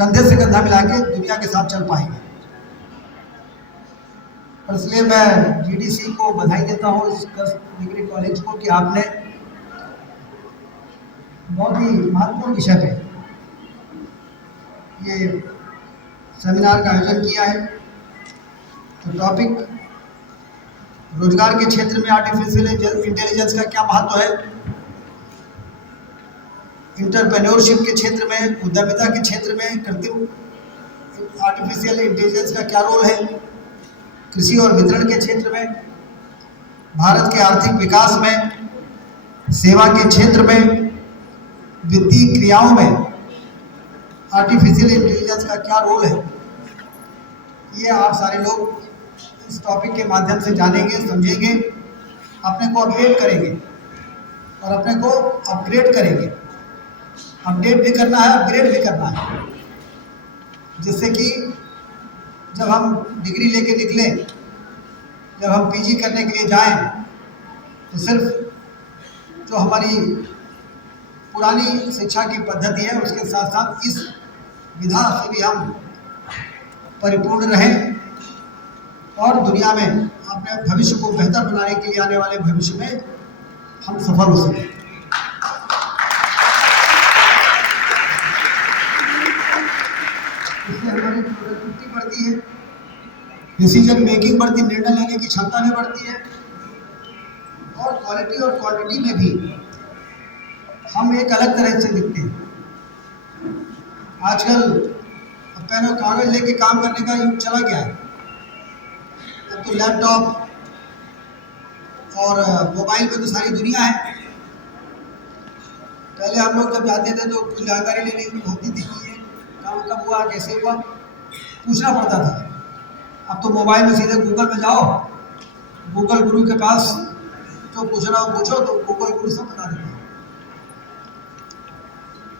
कंधे से कंधा मिला के दुनिया के साथ चल पाएंगे। और इसलिए मैं जीडीसी को बधाई देता हूँ, इस डिग्री कॉलेज को, कि आपने बहुत ही महत्वपूर्ण विषय पे ये सेमिनार का आयोजन किया है। तो टॉपिक रोजगार के क्षेत्र में आर्टिफिशियल इंटेलिजेंस का क्या महत्व है, इंटरप्रेन्योरशिप के क्षेत्र में, उद्यमिता के क्षेत्र में कृत्रिम आर्टिफिशियल इंटेलिजेंस का क्या रोल है, कृषि और वितरण के क्षेत्र में, भारत के आर्थिक विकास में, सेवा के क्षेत्र में, वित्तीय क्रियाओं में आर्टिफिशियल इंटेलिजेंस का क्या रोल है, ये आप सारे लोग इस टॉपिक के माध्यम से जानेंगे, समझेंगे, अपने को अपडेट करेंगे और अपने को अपग्रेड करेंगे। अपडेट भी करना है, अपग्रेड भी करना है, जिससे कि जब हम डिग्री लेके निकलें, जब हम पीजी करने के लिए जाएं, तो सिर्फ जो हमारी पुरानी शिक्षा की पद्धति है उसके साथ साथ इस विधा से भी हम परिपूर्ण रहें और दुनिया में अपने भविष्य को बेहतर बनाने के लिए आने वाले भविष्य में हम सफल हो सकें। इससे हमारी प्रोडक्टिविटी बढ़ती है, डिसीजन मेकिंग बढ़ती, निर्णय लेने की क्षमता भी बढ़ती है और क्वालिटी और क्वांटिटी में भी हम एक अलग तरह से दिखते हैं। आजकल पेन और कागज लेके काम करने का युग चला गया है। अब तो लैपटॉप और मोबाइल पे तो सारी दुनिया है। पहले हम लोग जब जाते थे तो कुछ जानकारी लेनी होती थी कि ये काम कब हुआ, कैसे हुआ, पूछना पड़ता था। अब तो मोबाइल में सीधे गूगल में जाओ, गूगल गुरु के पास जो पूछना हो पूछो, तो गूगल गुरु सब बता देते हैं।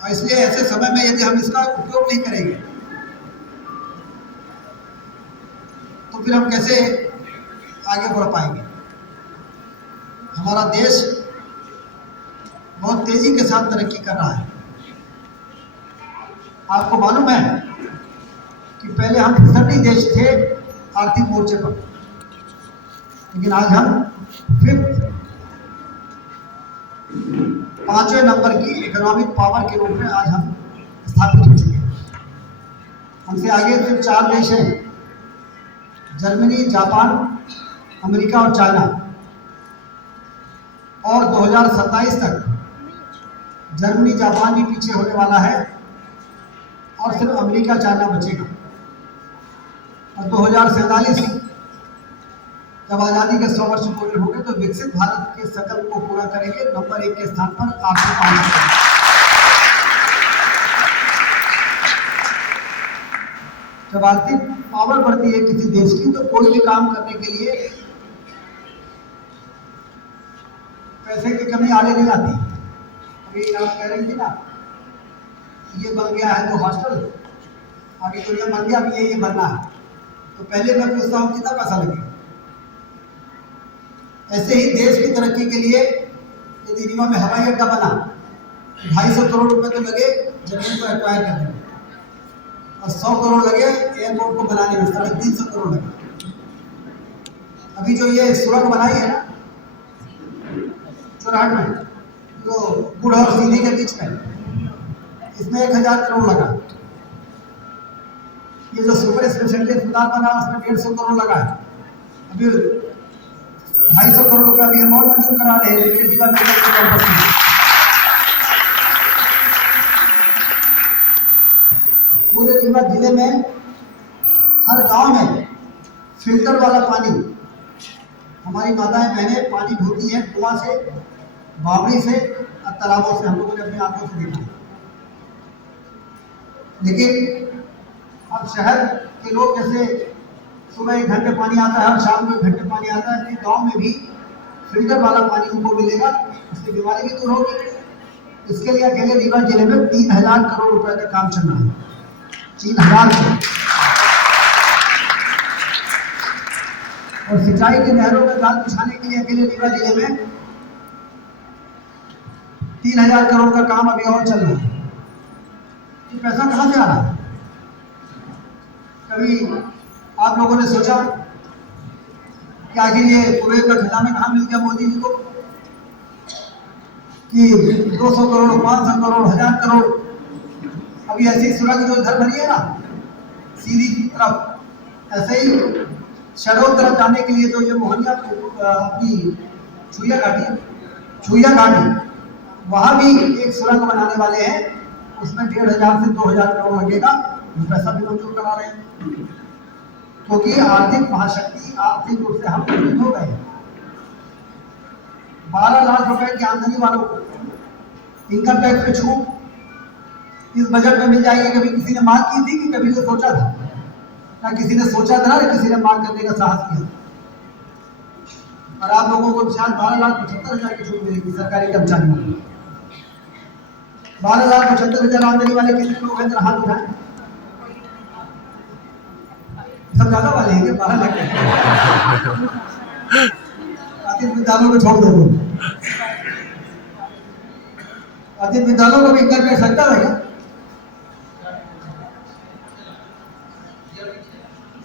और इसलिए ऐसे समय में यदि हम इसका उपयोग नहीं करेंगे तो फिर हम कैसे आगे बढ़ पाएंगे। हमारा देश बहुत तेजी के साथ तरक्की कर रहा है। आपको मालूम है कि पहले हम 60 देश थे आर्थिक मोर्चे पर, लेकिन आज हम 5वें नंबर की इकोनॉमिक पावर के रूप में आज हम स्थापित हो चुके हैं। हमसे आगे सिर्फ 4 देश हैं, जर्मनी, जापान, अमेरिका और चाइना। और 2027 तक जर्मनी, जापान भी पीछे होने वाला है और सिर्फ अमेरिका, चाइना बचेगा। और 2047 जब आज़ादी के 100 वर्ष पूरे होंगे तो विकसित भारत के संकल्प को पूरा करेंगे, नंबर 1 के स्थान पर आपको पाना चाहिए। जब आर्थिक पावर बढ़ती है किसी देश की तो कोई भी काम करने के लिए पैसे की कमी आगे नहीं आती। अभी आप कह रही थी ना, ये बन गया है तो हॉस्टल, अभी तो ये बन गया, अभी ये बनना है, तो पहले मैं पूछता हूँ कितना पैसा लगेगा। ऐसे ही देश की तरक्की के लिए यदि रीवा में हवाई अड्डा बना, 250 करोड़ रुपए तो लगे जमीन को एक्वायर करने में, और 100 करोड़ लगे एयरपोर्ट को बनाने में, 350 करोड़ लगे। अभी जो ये सुरंग बनाई है ना चौराहट में, जो गुड़ और सीधी के बीच में, इसमें 1000 करोड़ लगा। ये जो सुपर स्पेशलिटी अस्पताल बना उसमें 150 करोड़ लगा है। अभी 250 करोड़ रुपए अभी हम और मंजूर करा रहे हैं। पूरे रीवा जिले में हर गांव में फिल्टर वाला पानी हमारी माताएं बहनें पानी ढोती हैं, कुआं से, बावड़ी से और तालाबों से। हम लोगों ने अपनी आंखों से देखा। लेकिन अब शहर के लोग जैसे सुबह 1 घंटे पानी आता है और शाम को 1 घंटे पानी आता है, गांव में भी फिल्टर वाला पानी उनको मिलेगा, इससे बीमारी भी दूर होगी। इसके लिए अकेले रीवा जिले में 3000 करोड़ रुपए का काम चल रहा है। 3000 करोड़। और सिंचाई की नहरों में जाल बिछाने के लिए अकेले रीवा जिले में 3000 करोड़ का काम अभी और चल रहा है। ये पैसा कहाँ से आ रहा है? कभी आप लोगों ने सोचा कि आखिर ये कुएं का खजाना कहाँ मिल गया मोदी जी को कि 200 करोड़ 500 करोड़ 1000 करोड़ अभी ऐसी सुरंग जो इधर बनी है ना सीधी की तरफ, ऐसे ही शहरों तरफ जाने के लिए जो ये मोहनिया अपनी छुइया घाटी वहां भी एक सुरंग बनाने वाले हैं, उसमें 1500 से 2000 करोड़ लगेगा, पैसा भी मंजूर करा रहे हैं क्योंकि आर्थिक महाशक्ति आर्थिक रूप से हम मजबूत हो गए। 12 लाख रुपए की आमदनी वालों को इनकम टैक्स पे छूट इस बजट में मिल जाएगी। कभी किसी ने मांग की थी कि कभी तो सोचा था ना, किसी ने सोचा था ना किसी ने मांग करने का साहस किया। और आप लोगों को शायद 12,75,000 की छूट मिलेगी सरकारी कर्मचारियों को। 12,75,000 आमदनी वाले कितने लोग हैं, हाथ उठाएं। सब ज्यादा वाले हैं क्या? 12 लाख आदित्य विद्यालयों को छोड़ दो, आदित्य विद्यालयों को भी इनकम टैक्स सकता है क्या?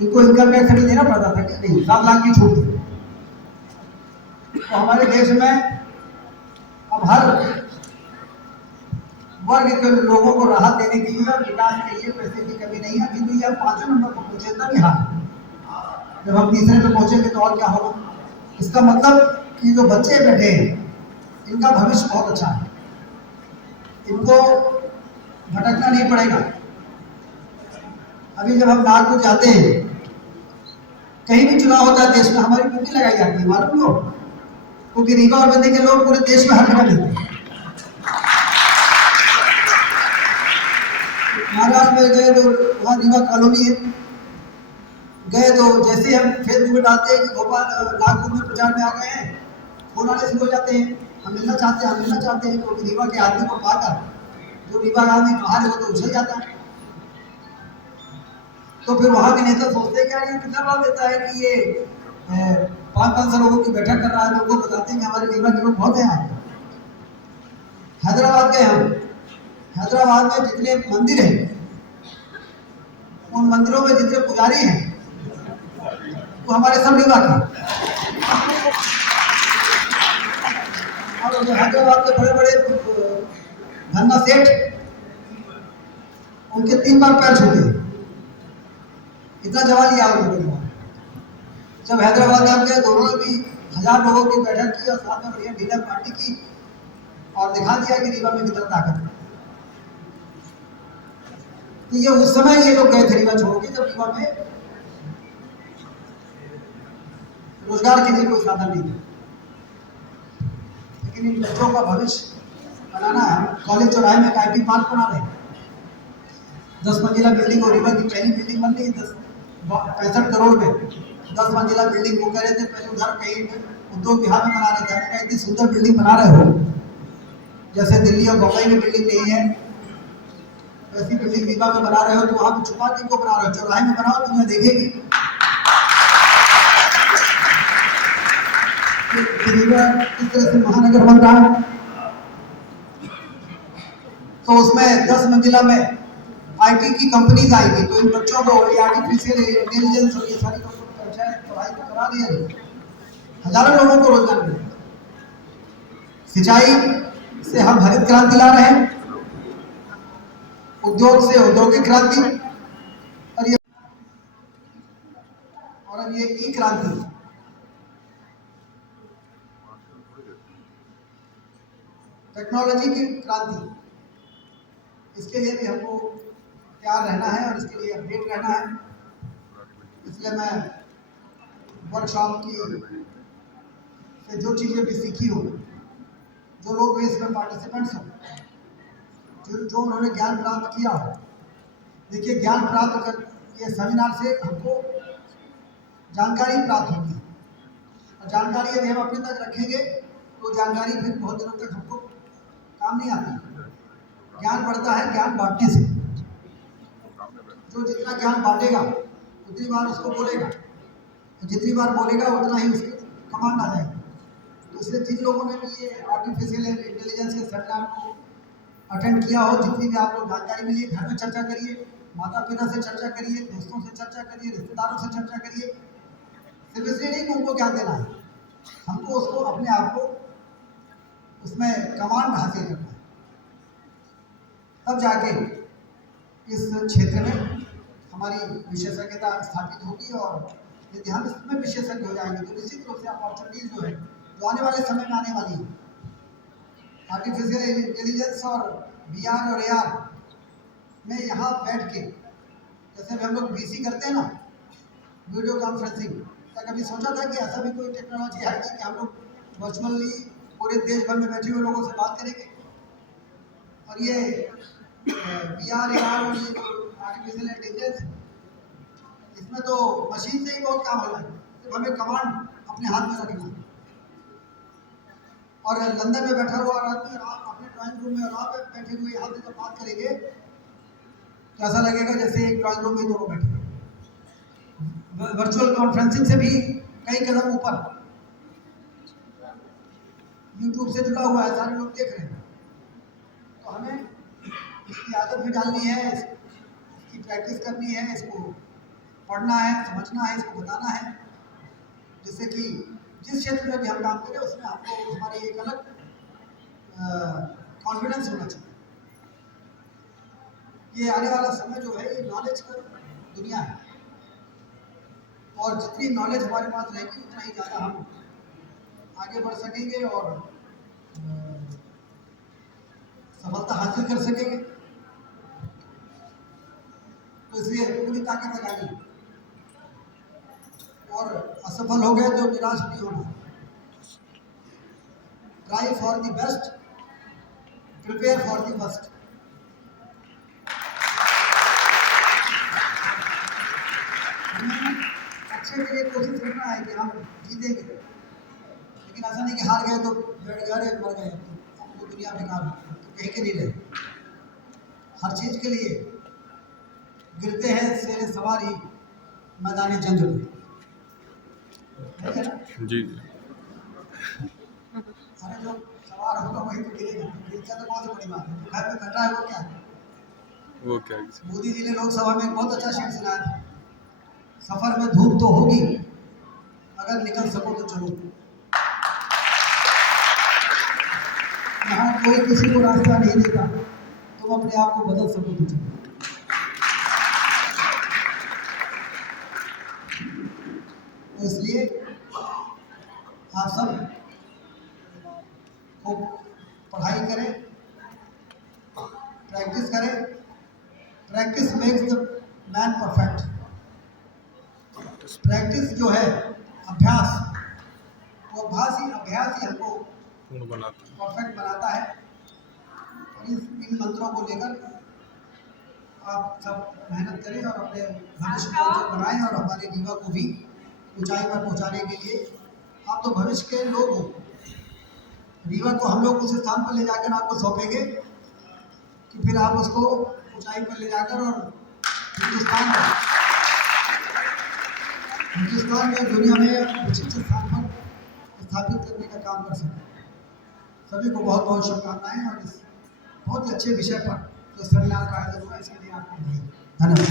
इनको इनकम टैक्स नहीं देना पड़ता था क्या? नहीं, 7 लाख की छूट थी। तो हमारे देश में अब हर वर्ग के लोगों को राहत देने के लिए और विकास के लिए पैसे की कमी नहीं है। अभी तो ये 5वें नंबर पर पहुंचे तब यहाँ, जब हम तीसरे पे पहुंचेंगे तो और क्या होगा। इसका मतलब कि जो बच्चे बैठे हैं इनका भविष्य बहुत अच्छा है, इनको भटकना नहीं पड़ेगा। अभी जब हम नागपुर जाते हैं, कहीं भी चुनाव होता है देश में, हमारी ड्यूटी लगाई जाती है, मालूम हो, क्योंकि रीवा और बंदी के लोग पूरे देश में हर जगह मिलते हैं। महाराष्ट्र में गए तो वहाँ रीवा कॉलोनी है, गए तो जैसे हम फेसबुक में डालते हैं कि भोपाल नागपुर में प्रचार में आ गए हैं, फोन आने शुरू हो जाते हैं, हम मिलना चाहते हैं, हम मिलना चाहते हैं। क्योंकि रीवा के आदमी को पाकर जो रीवा गांव में बाहर है वो तो उछल जाता है। तो फिर वहाँ के नेता सोचते हैं क्या ये कितना बात देता है कि ये 500 लोगों की बैठक कर रहा है, लोगों को बताते हैं कि हमारे रीवा के लोग बहुत हैं। हैदराबाद गए हम, हैदराबाद में जितने मंदिर हैं उन मंदिरों में जितने पुजारी हैं वो हमारे सब रीवा के। और हैदराबाद के बड़े बड़े धन्ना सेठ, उनके 3 बार पैर छूटे, इतना जमा लिया उन्होंने। जब हैदराबाद में हम गए दोनों ने भी 1000 लोगों की बैठक की और साथ में बढ़िया डिनर पार्टी की और दिखा दिया कि रीवा में कितना ताकत है। तो ये उस समय ये लोग गए थे रीवा छोड़ के, जब रीवा में रोजगार के लिए कोई साधन नहीं था। लेकिन इन बच्चों का भविष्य बनाना है। हम कॉलेज चौराहे में IT पार्क बना रहे हैं, 10 मंजिला बिल्डिंग, और रीवा की पहली बिल्डिंग बन रही है 65 करोड़ में 10 मंजिला बिल्डिंग। वो कह रहे थे पहले उधर कहीं उद्योग विभाग में बना रहे थे, हमने कहा इतनी सुंदर बिल्डिंग बना रहे हो जैसे दिल्ली और बम्बई में बिल्डिंग नहीं है, वैसी बिल्डिंग रीवा में बना रहे हो, तो वहां पे छुपा के को बना रहे हो, चौराहे में बनाओ, तुम्हें देखेगी। रीवा इस तरह से महानगर बन रहा है। तो उसमें 10 मंजिला में IT की कंपनीज आएगी, तो इन बच्चों को आर्टिफिशियल इंटेलिजेंस और ये सारी पढ़ाई तो करा दिया, हजारों लोगों को रोजगार मिलेगा। सिंचाई से हम हरित क्रांति ला रहे हैं, उद्योग से औद्योगिक क्रांति, और अब ये ई क्रांति, टेक्नोलॉजी की क्रांति। इसके लिए भी हमको तैयार रहना है और इसके लिए अपडेट रहना है। इसलिए मैं वर्कशॉप की से जो चीज़ें भी सीखी हो, जो लोग भी इसमें पार्टिसिपेंट्स हो, जो उन्होंने ज्ञान प्राप्त किया हो, देखिए ज्ञान प्राप्त कर ये सेमिनार से हमको जानकारी प्राप्त होती है, और जानकारी यदि हम अपने तक रखेंगे तो जानकारी फिर बहुत दिनों तक हमको काम नहीं आती। ज्ञान बढ़ता है ज्ञान बांटने से। जो जितना ज्ञान बांटेगा उतनी बार उसको बोलेगा, तो जितनी बार बोलेगा उतना ही उसकी कमांड आ जाएगी। तो इसलिए जिन लोगों ने भी ये आर्टिफिशियल इंटेलिजेंस के सेमिनार को अटेंड किया हो, जितनी भी आप लोग जानकारी मिली, घर में चर्चा करिए, माता पिता से चर्चा करिए, दोस्तों से चर्चा करिए, रिश्तेदारों से चर्चा करिए। सिर्फ इसलिए नहीं कि उनको ज्ञान देना है, हमको उसको अपने आप को उसमें कमांड हासिल करना है, तब जाके इस क्षेत्र में हमारी विशेषज्ञता स्थापित होगी। और यदि हम इसमें विशेषज्ञ हो जाएंगे तो निश्चित रूप से अपॉर्चुनिटीज जो है, जो आने वाले समय में आने वाली है, आर्टिफिशियल इंटेलिजेंस और VR और AR में यहाँ बैठ के, जैसे हम लोग VC करते हैं ना, वीडियो कॉन्फ्रेंसिंग, क्या कभी सोचा था कि ऐसा भी कोई टेक्नोलॉजी आएगी कि हम लोग वर्चुअली पूरे देश भर में बैठे हुए लोगों से बात करेंगे? और ये VR AR और ये आर्टिफिशियल इंटेलिजेंस, इसमें तो मशीन से ही बहुत काम हो रहा है, सिर्फ हमें कमांड अपने हाथ में रखना है। और लंदन में बैठा हुआ आदमी अपने ड्राइंग रूम में और आप बैठे हुए यहाँ से जब बात करेंगे तो ऐसा लगेगा जैसे एक ड्राइंग रूम में दोनों बैठे। वर्चुअल कॉन्फ्रेंसिंग से भी कई कदम ऊपर, यूट्यूब से जुड़ा हुआ है, सारे लोग देख रहे हैं। तो हमें इसकी आदत भी डालनी है, इसकी प्रैक्टिस करनी है, इसको पढ़ना है, समझना है, इसको बताना है, जिससे कि जिस क्षेत्र में भी हम काम करें उसमें आपको हमारी एक अलग कॉन्फिडेंस होना चाहिए। ये आने वाला समय जो है ये नॉलेज का दुनिया है, और जितनी नॉलेज हमारे पास रहेगी उतना ही ज़्यादा हम आगे बढ़ सकेंगे और सफलता हासिल कर सकेंगे। तो इसलिए पूरी ताकत लगानी, और असफल हो गए तो निराश नहीं होना। Try for the best, prepare for the first. अच्छे के लिए कोशिश करना है कि हम जीतेंगे, लेकिन ऐसा नहीं कि हार गए तो बैठ गए, मर गए तो हमको दुनिया बेकार तो कहीं के नहीं रहे। हर चीज के लिए गिरते हैं शेर सवारी मैदानी जंग में, जी। अरे जो सवार होगा वही तो गिरेगा, गिरता तो बहुत बड़ी बात है। घर पे बैठा है वो क्या है? मोदी जी ने लोकसभा में एक बहुत अच्छा शेर सुनाया था, सफर में धूप तो होगी, अगर निकल सको तो चलो। यहाँ कोई किसी को रास्ता नहीं देता, तुम अपने आप को बदल सको तो चलो। तो इसलिए आप सब को पढ़ाई करें, प्रैक्टिस करें। Practice makes the man perfect. Practice जो है अभ्यास, वो अभ्यास ही हमको परफेक्ट बनाता है। और इन मंत्रों को लेकर आप सब मेहनत करें और अपने भविष्य को उज्जवल बनाएं, और हमारे रीवा को भी ऊंचाई पर पहुंचाने के लिए आप तो भविष्य के लोग हो। रीवा को हम लोग उस स्थान पर ले जाकर आपको सौंपेंगे कि फिर आप उसको ऊंचाई पर ले जाकर और हिंदुस्तान में दुनिया में विशिष्ट स्थान पर स्थापित करने का काम कर सकें। सभी को बहुत बहुत शुभकामनाएं, और इस बहुत ही अच्छे विषय पर जो सेमिनार का आयोजन हुआ इसके लिए आपको धन्यवाद।